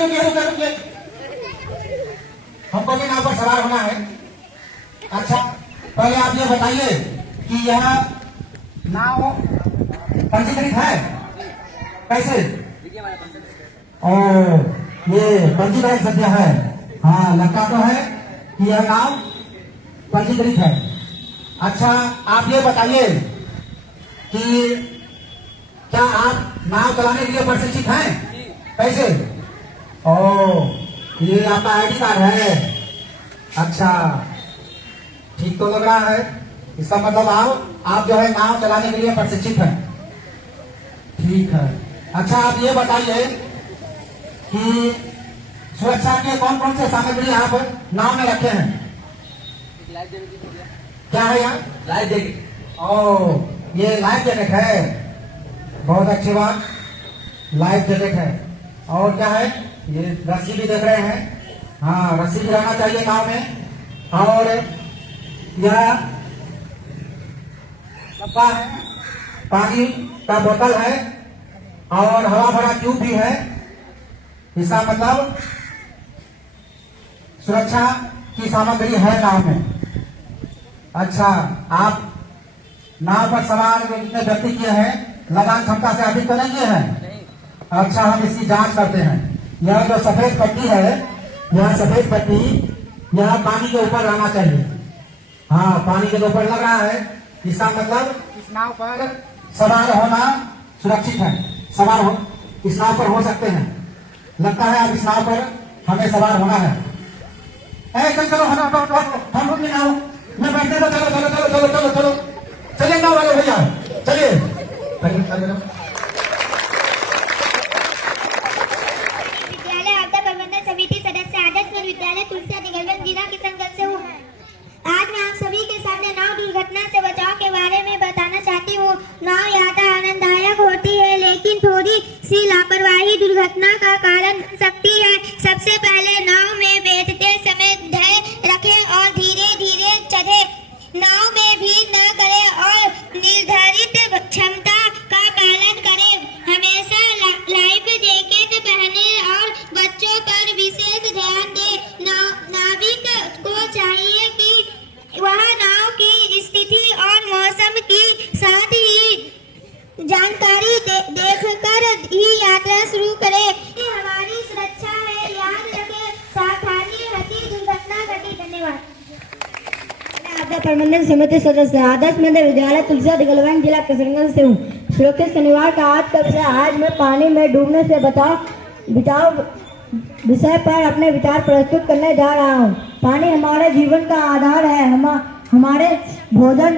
रुकिए। हमको भी नाव पर सवार होना है। अच्छा, पहले आप ये बताइए कि यह नाव पंजीकृत है कैसे? ओ, ये पंजीकृत सत्य है। हाँ, लगता तो है कि यह नाव पंजीकृत है। अच्छा, आप ये बताइए कि क्या आप नाव चलाने के लिए प्रशिक्षित हैं? कैसे? ओ, ये आपका आईडी कार्ड है। अच्छा, ठीक तो लग रहा है। इसका मतलब आप जो है नाव चलाने के लिए प्रशिक्षित हैं। ठीक है। अच्छा, आप ये बताइए कि सुरक्षा के कौन कौन से सामग्री आप नाव में रखे हैं? क्या है यहाँ? Life jacket. ओ, ये लाइफ जैकेट है। बहुत अच्छी बात, लाइफ जैकेट है। और क्या है? ये रस्सी भी देख रहे हैं। हाँ, रस्सी भी रहना चाहिए नाव में। और यह डब्बा है, पानी का बोतल है और हवा भरा ट्यूब भी है। इसका मतलब सुरक्षा की सामग्री है नाव में। अच्छा, आप नाव पर सवार जो जितने व्यक्ति किए हैं लगान क्षमता से अधिक तो नहीं किए हैं? अच्छा, हम इसकी जांच करते हैं। यह जो सफेद पट्टी है, यह सफेद पट्टी यह पानी के ऊपर रहना चाहिए। हाँ, पानी के ऊपर लग रहा है। इसका मतलब इस नाव पर सवार होना सुरक्षित है। सवार हो इस नाव पर हो सकते हैं। लगता है आप इस नाव पर हमें सवार होना है। चलो हम लोग नाव में बैठते तो चलो चलिए नाव वाले भैया, चलिए। विद्यालय आपदा प्रबंधन समिति सदस्य आदर्श विद्यालय तुलसिया दिगलगंज जिला किशनगंज से हूँ। आज मैं आप सभी के सामने नाव दुर्घटना से बचाव के बारे में बताना चाहती हूँ। नाव यात्रा आनंददायक होती है, लेकिन थोड़ी सी लापरवाही दुर्घटना का कारण बन सकती है। सबसे पहले नाव में बैठते समय धैर्य रखें और धीरे धीरे चढ़े। नाव में भीड़ न करें और निर्धारित क्षमता का पालन करें। हमेशा लाइफ जैकेट पहने और बच्चों पर विशेष ध्यान दें। नाविक को चाहिए कि वह नाव की स्थिति और मौसम की साथ ही जानकारी देखकर ही यात्रा शुरू करें। ये हमारी सुरक्षा है, याद रखें। सावधानी हटी दुर्घटना घटी। धन्यवाद। आपदा प्रबंधन समिति सदस्य आदर्श मध्य विद्यालय तुलसिया दिगलगंज जिला किशनगंज से हूँ। सुरक्षित शनिवार का आज का विषय। आज मैं पानी में डूबने से बचाव विषय पर अपने विचार प्रस्तुत करने जा रहा हूँ। पानी हमारे जीवन का आधार है। हमारे भोजन,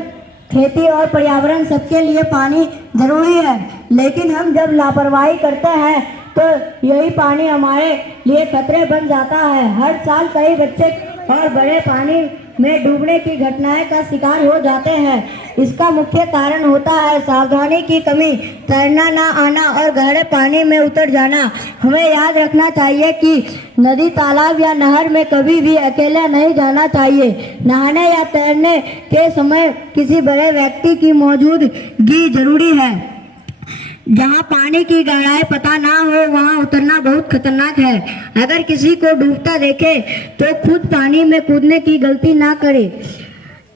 खेती और पर्यावरण सबके लिए पानी जरूरी है, लेकिन हम जब लापरवाही करते हैं तो यही पानी हमारे लिए खतरे बन जाता है। हर साल कई बच्चे और बड़े पानी में डूबने की घटनाएं का शिकार हो जाते हैं। इसका मुख्य कारण होता है सावधानी की कमी, तैरना ना आना और गहरे पानी में उतर जाना। हमें याद रखना चाहिए कि नदी, तालाब या नहर में कभी भी अकेले नहीं जाना चाहिए। नहाने या तैरने के समय किसी बड़े व्यक्ति की मौजूदगी जरूरी है। जहाँ पानी की गहराई पता ना हो वहाँ उतरना बहुत खतरनाक है। अगर किसी को डूबता देखे तो खुद पानी में कूदने की गलती ना करे,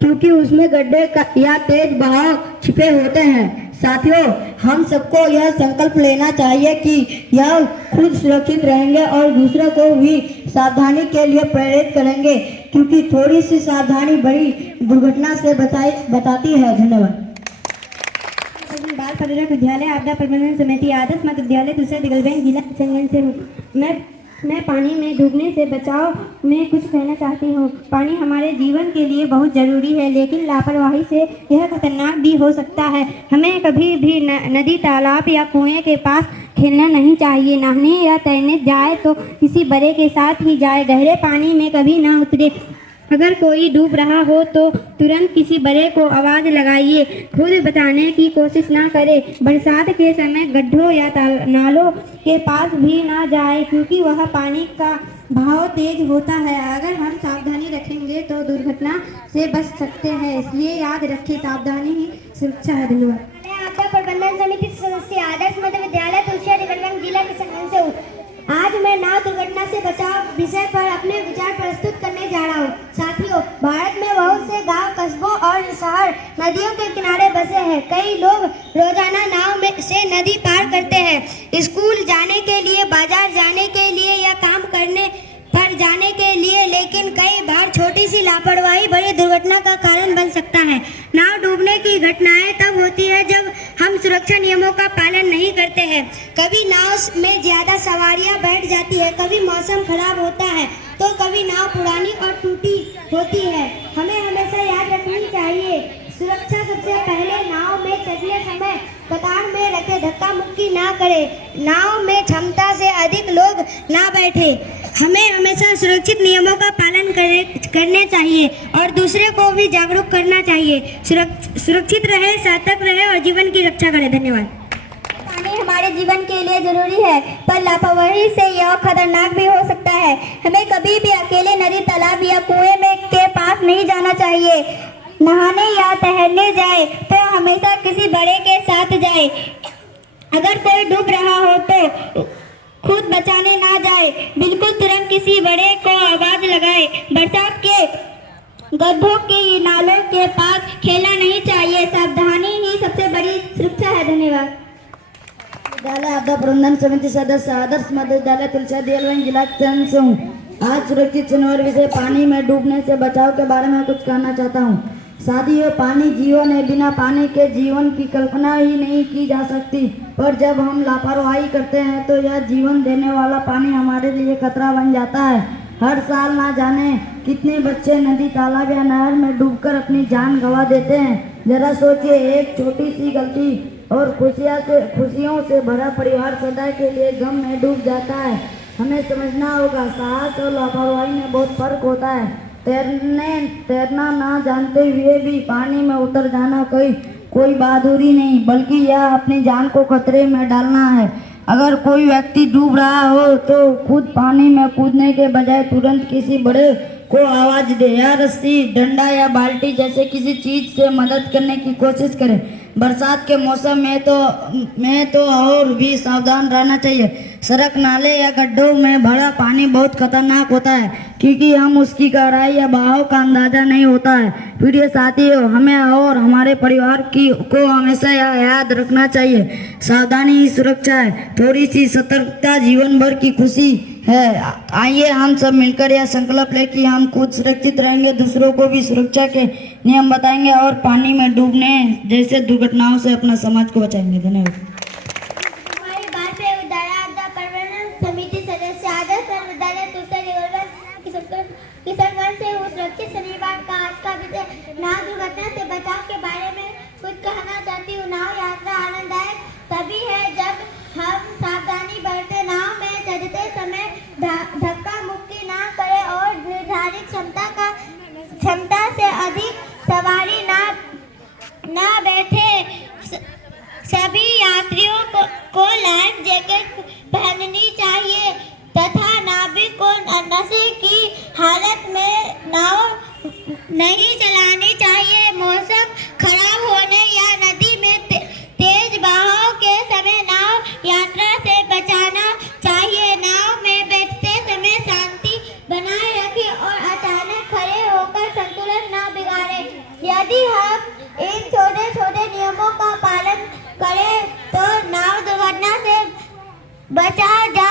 क्योंकि उसमें गड्ढे या तेज बहाव छिपे होते हैं। साथियों, हम सबको यह संकल्प लेना चाहिए कि यह खुद सुरक्षित रहेंगे और दूसरों को भी सावधानी के लिए प्रेरित करेंगे, क्योंकि थोड़ी सी सावधानी बड़ी दुर्घटना से बताती है। धन्यवाद। बाल पर्यटक विद्यालय आपदा प्रबंधन समिति आदर्श मध्य विद्यालय तुलसिया दिगलगंज जिला किशनगंज से हूँ। मैं पानी में डूबने से बचाव में कुछ कहना चाहती हूँ। पानी हमारे जीवन के लिए बहुत ज़रूरी है, लेकिन लापरवाही से यह खतरनाक भी हो सकता है। हमें कभी भी नदी, तालाब या कुएं के पास खेलना नहीं चाहिए। नहाने या तैरने जाए तो किसी बड़े के साथ ही जाए। गहरे पानी में कभी ना उतरे। अगर कोई डूब रहा हो तो तुरंत किसी बड़े को आवाज़ लगाइए। खुद बचाने की कोशिश ना करें। बरसात के समय गड्ढों या नालों के पास भी ना जाए, क्योंकि वह पानी का बहाव तेज होता है। अगर हम सावधानी रखेंगे तो दुर्घटना से बच सकते हैं। इसलिए याद रखें, सावधानी ही सुरक्षा है। धन्यवाद। आपदा प्रबंधन समिति सदस्य आदर्श मध्य विद्यालय तुलसिया दिगलगंज जिला किशनगंज से हूँ। आज मैं नाव विषय पर अपने विचार प्रस्तुत करने जा रहा हूँ। साथियों, भारत में बहुत से गांव, कस्बों और शहर नदियों के किनारे बसे हैं। कई लोग रोजाना नाव में से नदी पार करते हैं, स्कूल जाने के लिए, बाजार जाने के लिए या काम करने पर जाने के लिए, लेकिन कई बार छोटी सी लापरवाही बड़ी दुर्घटना का कारण बन सकता है। नाव डूबने की घटनाएं तब होती है जब हम सुरक्षा नियमों का पालन नहीं करते हैं। कभी नाव में ज्यादा सवारियां बैठ जाती है, कभी मौसम खराब होता है, तो कभी नाव पुरानी और टूटी होती है। हमें हमेशा याद रखनी चाहिए, सुरक्षा सबसे पहले। नाव में चलते समय कतार में रखे, धक्का मुक्की ना करें, नाव में क्षमता से अधिक लोग ना बैठे। हमें हमेशा सुरक्षित नियमों का पालन करने चाहिए और दूसरे को भी जागरूक करना चाहिए। सुरक्षित रहे, सतर्क रहे और जीवन की रक्षा करें। धन्यवाद। पानी हमारे जीवन के लिए जरूरी है, पर लापरवाही से यह खतरनाक भी हो सकता है। हमें कभी भी अकेले नदी, तालाब या कुएं में के पास नहीं जाना चाहिए। नहाने या तैरने जाए तो हमेशा किसी बड़े के साथ जाए। अगर कोई डूब रहा हो तो खुद बचाने ना जाए, बिल्कुल तुरंत किसी बड़े को आवाज लगाए। बरसात के गड्ढों के, नालों के पास खेलना नहीं चाहिए। सावधानी ही सबसे बड़ी सुरक्षा है। धन्यवाद। विद्यालय आपदा प्रबंधन समिति सदस्य, आदर्श मध्य विद्यालय तुलसिया देलवंज, जिला किशन से हूँ। आज सुरक्षित सुनहर विषय पानी में डूबने से बचाव के बारे में कुछ कहना चाहता हूँ। साथियों, पानी जीवन है, बिना पानी के जीवन की कल्पना ही नहीं की जा सकती। पर जब हम लापरवाही करते हैं तो यह जीवन देने वाला पानी हमारे लिए खतरा बन जाता है। हर साल ना जाने कितने बच्चे नदी, तालाब या नहर में डूबकर अपनी जान गंवा देते हैं। जरा सोचिए, एक छोटी सी गलती और खुशियों से भरा परिवार सदा के लिए गम में डूब जाता है। हमें समझना होगा, साहस और लापरवाही में बहुत फर्क होता है। तैरना ना जानते हुए भी पानी में उतर जाना कोई बहादुरी नहीं, बल्कि यह अपनी जान को खतरे में डालना है। अगर कोई व्यक्ति डूब रहा हो तो खुद पानी में कूदने के बजाय तुरंत किसी बड़े को आवाज दे या रस्सी, डंडा या बाल्टी जैसे किसी चीज से मदद करने की कोशिश करें। बरसात के मौसम में तो और भी सावधान रहना चाहिए। सड़क, नाले या गड्ढों में भरा पानी बहुत खतरनाक होता है, क्योंकि हम उसकी गहराई या बहाव का अंदाजा नहीं होता है। प्रिय साथियों, हमें और हमारे परिवार को हमेशा यह याद रखना चाहिए, सावधानी ही सुरक्षा है। थोड़ी सी सतर्कता जीवन भर की खुशी है। आइए हम सब मिलकर यह संकल्प लें कि हम खुद सुरक्षित रहेंगे, दूसरों को भी सुरक्षा के नियम बताएंगे और पानी में डूबने जैसे दुर्घटनाओं से अपना समाज को बचाएंगे। धन्यवाद। हमारी बात पे विद्यालय आपदा प्रबंधन समिति सदस्य, आदर्श विद्यालय तुलसिया देलवंज, किशनगंज से हूँ। सुरक्षित शनिवार का आज का विषय नाव दुर्घटना से बचाव के बारे में कुछ कहना चाहती हूँ। नाव यात्रा आनंददायक तभी है जब हम सावधानी बरते। नाव में चढ़ते समय धक्का मुक्की ना करें और निर्धारित क्षमता से अधिक सवारी ना बैठे। सभी यात्रियों को लाइफ जैकेट पहननी चाहिए तथा नाविक को नशे की हालत में नाव नहीं चलानी चाहिए। मौसम खराब होने या नदी में तेज बहाव के समय नाव यात्रा से बचाना चाहिए। नाव में बैठते समय शांति बनाए रखें और अचानक खड़े होकर संतुलन न बिगाड़ें। यदि हम इन छोटे छोटे नियमों का पालन करें तो नाव दुर्घटना से बचा जा